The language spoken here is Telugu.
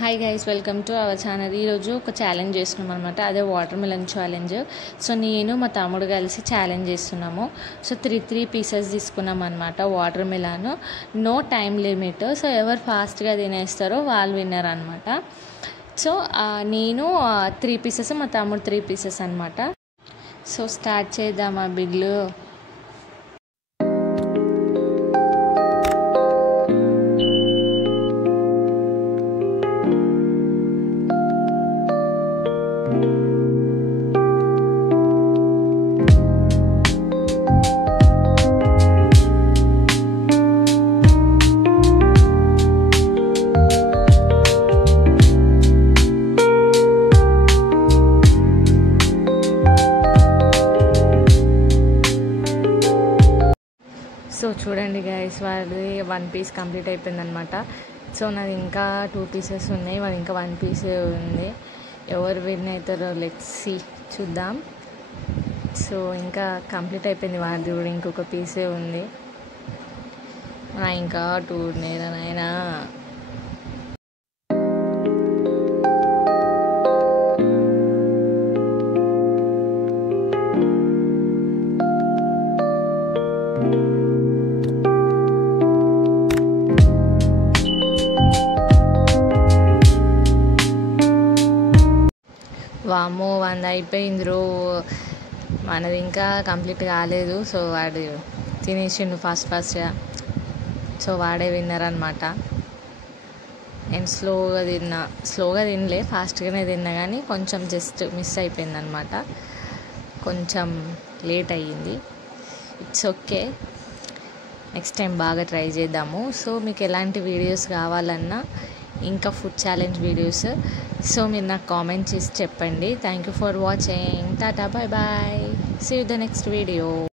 Hi guys, welcome to our channel. ఈరోజు ఒక ఛాలెంజ్ చేస్తున్నాం అనమాట. అదే వాటర్ మిలన్ ఛాలెంజ్. సో నేను మా తమ్ముడు కలిసి ఛాలెంజ్ చేస్తున్నాము. సో త్రీ పీసెస్ తీసుకున్నాం అనమాట watermelon. No time limit. So ఎవరు ఫాస్ట్గా తినేస్తారో వాళ్ళు విన్నర్ అనమాట. సో నేను 3 పీసెస్, మా తమ్ముడు 3 పీసెస్ అనమాట. సో స్టార్ట్ చేద్దామా బిగ్లు? సో చూడండి గైస్, వాడి 1 పీస్ కంప్లీట్ అయిపోయింది అనమాట. సో నాది ఇంకా 2 పీసెస్ ఉన్నాయి, వాడు ఇంకా 1 పీస్ ఉంది. ఎవరు విన్ అవుతారో లెట్స్ సీ, చూద్దాం. సో ఇంకా కంప్లీట్ అయిపోయింది వాడిది కూడా, ఇంకొక పీసే ఉంది. ఇంకా 2 ఉన్నాయి నాయనా. వామ్మో, 100 అయిపోయింది రో. మనది ఇంకా కంప్లీట్ కాలేదు. సో వాడు తినేసిండు ఫాస్ట్గా. సో వాడే విన్నర్ అనమాట. నేను స్లోగా తినలే, ఫాస్ట్గానే తిన్నా, కానీ కొంచెం జస్ట్ మిస్ అయిపోయింది అనమాట. కొంచెం లేట్ అయ్యింది. ఇట్స్ ఓకే, నెక్స్ట్ టైం బాగా ట్రై చేద్దాము. సో మీకు ఎలాంటి వీడియోస్ కావాలన్నా, ఇంకా ఫుడ్ ఛాలెంజ్ వీడియోస్, సో మీరు నాకు కామెంట్ చేసి చెప్పండి. Thank you for watching. Tata, bye bye. See you the next video.